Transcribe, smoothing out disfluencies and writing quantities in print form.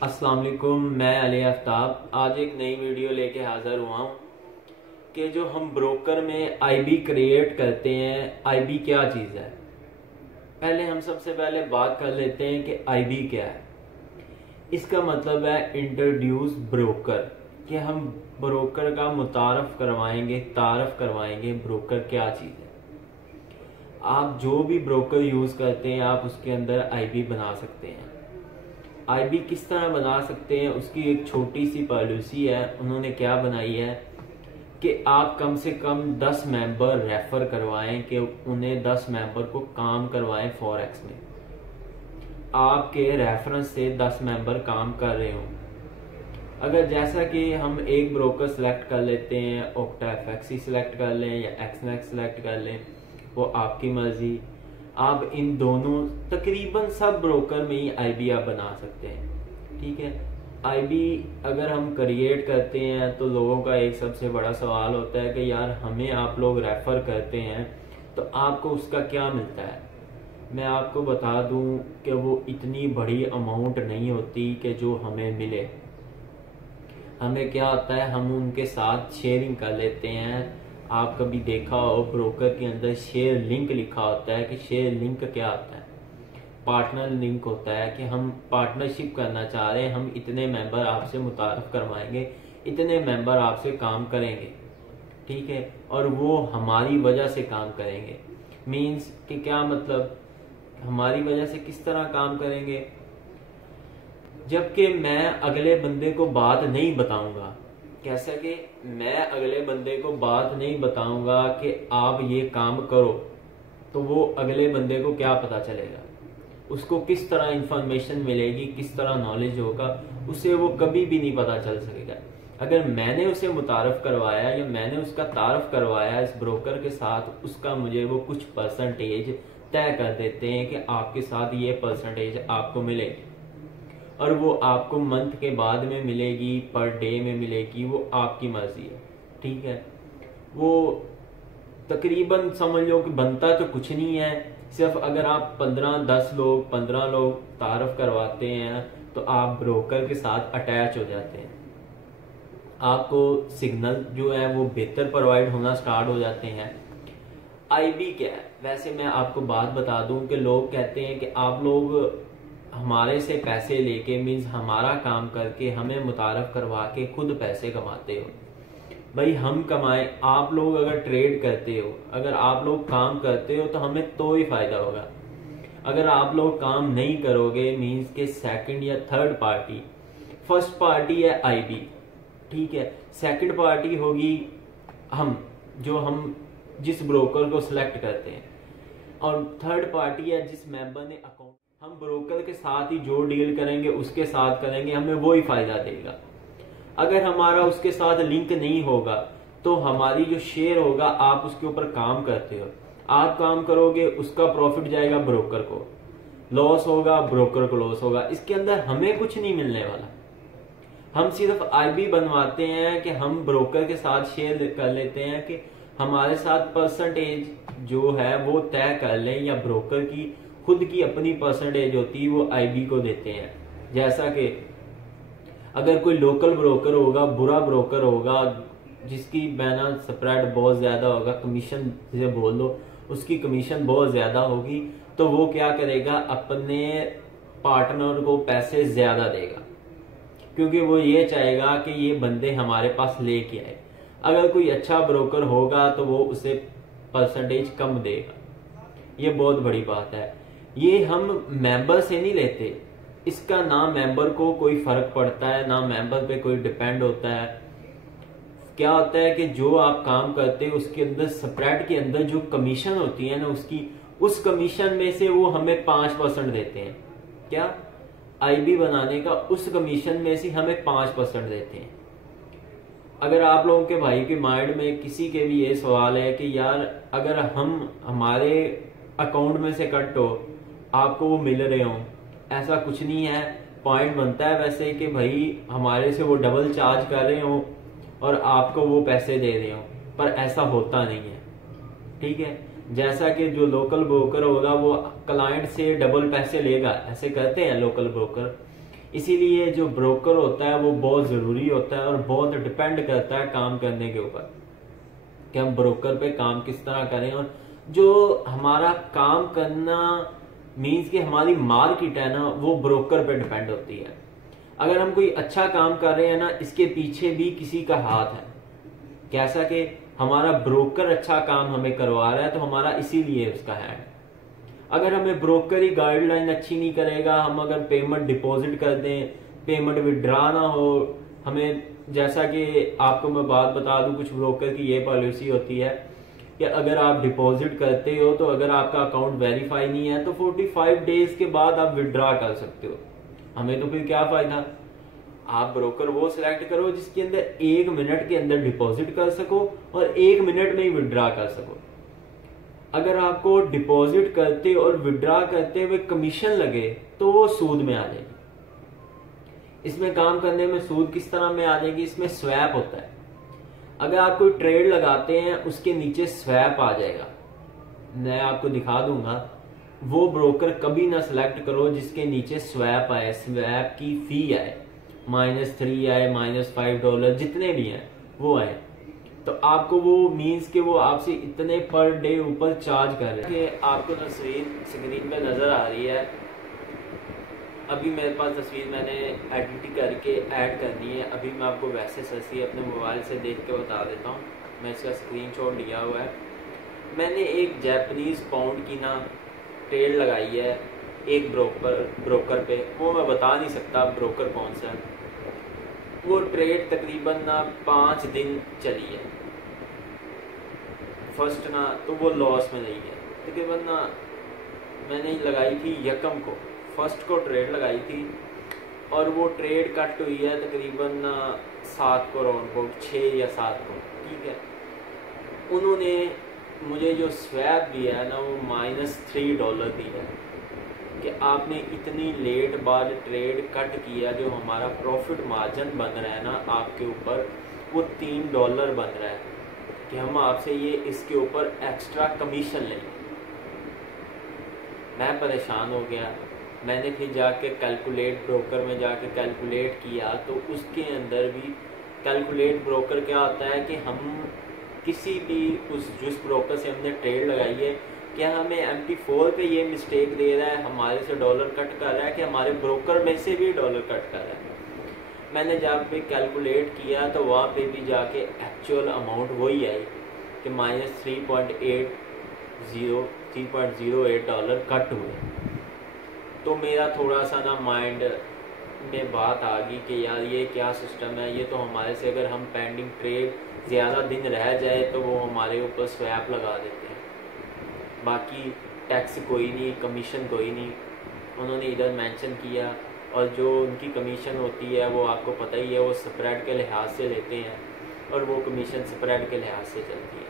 अस्सलाम वालेकुम, मैं अली आफ्ताब आज एक नई वीडियो लेके हाज़िर हुआ हूँ कि जो हम ब्रोकर में आईबी क्रिएट करते हैं, आईबी क्या चीज़ है। पहले हम सबसे पहले बात कर लेते हैं कि आईबी क्या है। इसका मतलब है इंट्रोड्यूस ब्रोकर, कि हम ब्रोकर का मुतारफ़ करवाएंगे ब्रोकर क्या चीज़ है। आप जो भी ब्रोकर यूज़ करते हैं आप उसके अंदर आईबी बना सकते हैं। आईबी किस तरह बना सकते हैं, उसकी एक छोटी सी पॉलिसी है। उन्होंने क्या बनाई है कि आप कम से कम 10 मेंबर रेफर करवाएं, कि उन्हें 10 मेंबर को काम करवाएं फॉरेक्स में। आपके रेफरेंस से 10 मेंबर काम कर रहे हों। अगर जैसा कि हम एक ब्रोकर सेलेक्ट कर लेते हैं, OctaFX सेलेक्ट कर लें या XNET सेलेक्ट कर लें, वो आपकी मर्जी। आप इन दोनों तकरीबन सब ब्रोकर में ही आईबी आप बना सकते हैं। ठीक है, आईबी अगर हम क्रिएट करते हैं तो लोगों का एक सबसे बड़ा सवाल होता है कि यार हमें आप लोग रेफर करते हैं तो आपको उसका क्या मिलता है। मैं आपको बता दूं कि वो इतनी बड़ी अमाउंट नहीं होती कि जो हमें मिले। हमें क्या होता है, हम उनके साथ शेयरिंग कर लेते हैं। आप कभी देखा हो ब्रोकर के अंदर शेयर लिंक लिखा होता है, कि शेयर लिंक क्या होता है। पार्टनर लिंक होता है कि हम पार्टनरशिप करना चाह रहे हैं, हम इतने मेंबर आपसे मुतारफ़ करवाएंगे, इतने मेंबर आपसे काम करेंगे। ठीक है, और वो हमारी वजह से काम करेंगे। मीन्स कि क्या मतलब, हमारी वजह से किस तरह काम करेंगे, जबकि मैं अगले बंदे को बात नहीं बताऊंगा। कैसा कि मैं अगले बंदे को बात नहीं बताऊंगा कि आप ये काम करो, तो वो अगले बंदे को क्या पता चलेगा, उसको किस तरह इंफॉर्मेशन मिलेगी, किस तरह नॉलेज होगा, उसे वो कभी भी नहीं पता चल सकेगा। अगर मैंने उसे मुतारफ़ करवाया या मैंने उसका तारफ़ करवाया इस ब्रोकर के साथ, उसका मुझे वो कुछ परसेंटेज तय कर देते हैं कि आपके साथ ये परसेंटेज आपको मिलेगी, और वो आपको मंथ के बाद में मिलेगी, पर डे में मिलेगी, वो आपकी मर्जी है। ठीक है, वो तकरीबन समझ लो कि बनता तो कुछ नहीं है। सिर्फ अगर आप 15 लोग तारफ़ करवाते हैं तो आप ब्रोकर के साथ अटैच हो जाते हैं। आपको सिग्नल जो है वो बेहतर प्रोवाइड होना स्टार्ट हो जाते हैं। आईबी क्या है, वैसे मैं आपको बात बता दूं कि लोग कहते हैं कि आप लोग हमारे से पैसे लेके, मीन्स हमारा काम करके हमें मुतारफ़ करवा के खुद पैसे कमाते हो। भाई हम कमाएं, आप लोग अगर ट्रेड करते हो, अगर आप लोग काम करते हो तो हमें तो ही फायदा होगा। अगर आप लोग काम नहीं करोगे, मीन्स के सेकंड या थर्ड पार्टी, फर्स्ट पार्टी है आईबी, ठीक है, सेकंड पार्टी होगी हम जिस ब्रोकर को सिलेक्ट करते हैं, और थर्ड पार्टी है जिस मेंबर ने अकाउंट। हम ब्रोकर के साथ ही जो डील करेंगे उसके साथ करेंगे, हमें वो ही फायदा देगा। अगर हमारा उसके साथ लिंक नहीं होगा तो हमारी जो शेयर होगा, आप उसके ऊपर काम करते हो, आप काम करोगे, उसका प्रॉफिट जाएगा ब्रोकर को, लॉस होगा ब्रोकर को लॉस होगा। इसके अंदर हमें कुछ नहीं मिलने वाला। हम सिर्फ आईबी बनवाते हैं कि हम ब्रोकर के साथ शेयर कर लेते हैं कि हमारे साथ परसेंटेज जो है वो तय कर लें, या ब्रोकर की खुद की अपनी परसेंटेज होती है वो आईबी को देते हैं। जैसा कि अगर कोई लोकल ब्रोकर होगा, बुरा ब्रोकर होगा, जिसकी बैना स्प्रेड बहुत ज्यादा होगा, कमीशन से बोल लो, उसकी कमीशन बहुत ज्यादा होगी, तो वो क्या करेगा, अपने पार्टनर को पैसे ज्यादा देगा, क्योंकि वो ये चाहेगा कि ये बंदे हमारे पास लेके आए। अगर कोई अच्छा ब्रोकर होगा तो वो उसे परसेंटेज कम देगा। ये बहुत बड़ी बात है। ये हम मेंबर से नहीं लेते, इसका ना मेंबर को कोई फर्क पड़ता है, ना मेंबर पे कोई डिपेंड होता है। क्या होता है कि जो आप काम करते हैं उसके अंदर स्प्रेड के अंदर जो कमीशन होती है ना, उसकी उस कमीशन में से वो हमें 5% देते हैं। क्या, आईबी बनाने का उस कमीशन में से हमें 5% देते हैं। अगर आप लोगों के भाई के माइंड में किसी के भी ये सवाल है कि यार अगर हमारे अकाउंट में से कट हो, आपको वो मिल रहे हो, ऐसा कुछ नहीं है। पॉइंट बनता है वैसे कि भाई हमारे से वो डबल चार्ज कर रहे हो और आपको वो पैसे दे रहे हो, पर ऐसा होता नहीं है। ठीक है, जैसा कि जो लोकल ब्रोकर होगा वो क्लाइंट से डबल पैसे लेगा, ऐसे करते हैं लोकल ब्रोकर। इसीलिए जो ब्रोकर होता है वो बहुत ज़रूरी होता है और बहुत डिपेंड करता है काम करने के ऊपर कि हम ब्रोकर पे काम किस तरह करें। और जो हमारा काम करना मीन्स कि हमारी मार्केट है ना, वो ब्रोकर पे डिपेंड होती है। अगर हम कोई अच्छा काम कर रहे हैं ना, इसके पीछे भी किसी का हाथ है। कैसा कि हमारा ब्रोकर अच्छा काम हमें करवा रहा है तो हमारा इसीलिए उसका है। अगर हमें ब्रोकर ही गाइडलाइन अच्छी नहीं करेगा, हम अगर पेमेंट डिपॉजिट कर दें, पेमेंट विड्रा ना हो, हमें जैसा कि आपको मैं बात बता दूं, कुछ ब्रोकर की ये पॉलिसी होती है कि अगर आप डिपॉजिट करते हो तो अगर आपका अकाउंट वेरीफाई नहीं है तो 45 डेज के बाद आप विड्रा कर सकते हो। हमें तो फिर क्या फायदा। आप ब्रोकर वो सिलेक्ट करो जिसके अंदर 1 मिनट के अंदर डिपॉजिट कर सको और 1 मिनट में ही विड्रा कर सको। अगर आपको डिपॉजिट करते और विड्रा करते हुए कमीशन लगे तो वो सूद में आ जाएगी। इसमें काम करने में सूद किस तरह में आ जाएगी, इसमें स्वैप होता है। अगर आप कोई ट्रेड लगाते हैं उसके नीचे स्वैप आ जाएगा, मैं आपको दिखा दूंगा। वो ब्रोकर कभी ना सिलेक्ट करो जिसके नीचे स्वैप आए, स्वैप की फी आए, -3 आए, -$5 जितने भी हैं वो आए, तो आपको वो मीन्स के वो आपसे इतने पर डे ऊपर चार्ज कर रहे हैं। आपको तस्वीर स्क्रीन पे नजर आ रही है। अभी मेरे पास तस्वीर मैंने एडिट करके ऐड करनी है। अभी मैं आपको वैसे तस्वीर अपने मोबाइल से देख के बता देता हूँ। मैं इसका स्क्रीनशॉट लिया हुआ है। मैंने एक जैपनीज पाउंड की ना ट्रेड लगाई है एक ब्रोकर पे। वो मैं बता नहीं सकता ब्रोकर कौन सा है। वो ट्रेड तकरीबन ना 5 दिन चली है। फर्स्ट ना तो वो लॉस में नहीं है। तकरीबन ना मैंने लगाई थी यकम को, फर्स्ट को ट्रेड लगाई थी और वो ट्रेड कट हुई है तकरीबन ना 7 को, राउंड अबाउट 6 या 7 को, ठीक है। उन्होंने मुझे जो स्वैप दिया है ना वो -$3 दिया है कि आपने इतनी लेट बाद ट्रेड कट किया, जो हमारा प्रॉफिट मार्जिन बन रहा है ना आपके ऊपर वो $3 बन रहा है कि हम आपसे ये इसके ऊपर एक्स्ट्रा कमीशन लेंगे। मैं परेशान हो गया। मैंने फिर जाके कैलकुलेट ब्रोकर में जाके कैलकुलेट किया तो उसके अंदर भी कैलकुलेट ब्रोकर क्या होता है कि हम किसी भी जिस ब्रोकर से हमने ट्रेड लगाई है, क्या हमें MT4 पे ये मिस्टेक दे रहा है, हमारे से डॉलर कट कर रहा है कि हमारे ब्रोकर में से भी डॉलर कट कर रहा है। मैंने जब पे कैलकुलेट किया तो वहाँ पे भी जाके एक्चुअल अमाउंट वही आई कि -$3.08 कट हुए। तो मेरा थोड़ा सा ना माइंड में बात आ गई कि यार ये क्या सिस्टम है। ये तो हमारे से अगर हम पेंडिंग ट्रेड ज़्यादा दिन रह जाए तो वो हमारे ऊपर स्वैप लगा देते हैं, बाकी टैक्स कोई नहीं, कमीशन कोई नहीं। उन्होंने इधर मेंशन किया और जो उनकी कमीशन होती है वो आपको पता ही है, वो स्प्रेड के लिहाज से लेते हैं और वो कमीशन स्प्रेड के लिहाज से चलती है।